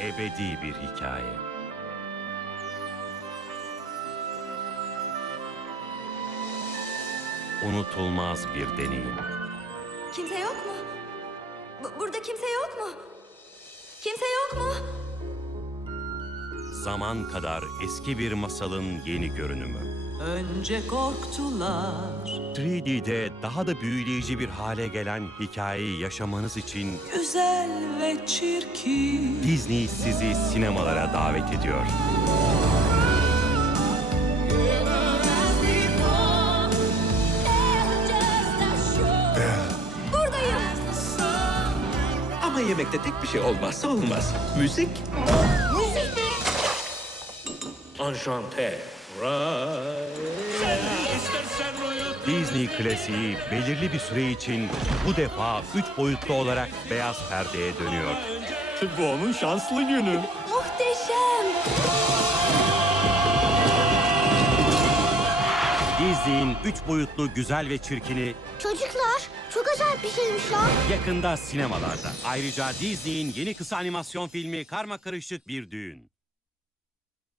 ebedi bir hikaye. Unutulmaz bir deneyim. Kimse yok mu? B- burada kimse yok mu? Kimse yok mu? Zaman kadar eski bir masalın yeni görünümü. Önce korktular. 3D'de daha da büyüleyici bir hale gelen hikayeyi yaşamanız için... Güzel ve çirkin. Disney sizi sinemalara davet ediyor. Buradayım. Ama yemekte tek bir şey olmazsa olmaz. Müzik. Müzik mi? Enchanté. Disney klasiği belirli bir süre için bu defa üç boyutlu olarak beyaz perdeye dönüyor. Bu onun şanslı günü. Muhteşem. Disney'in üç boyutlu güzel ve çirkini... Çocuklar, çok acayip bir şeymiş lan. Ya. Yakında sinemalarda. Ayrıca Disney'in yeni kısa animasyon filmi Karma Karışık Bir Düğün.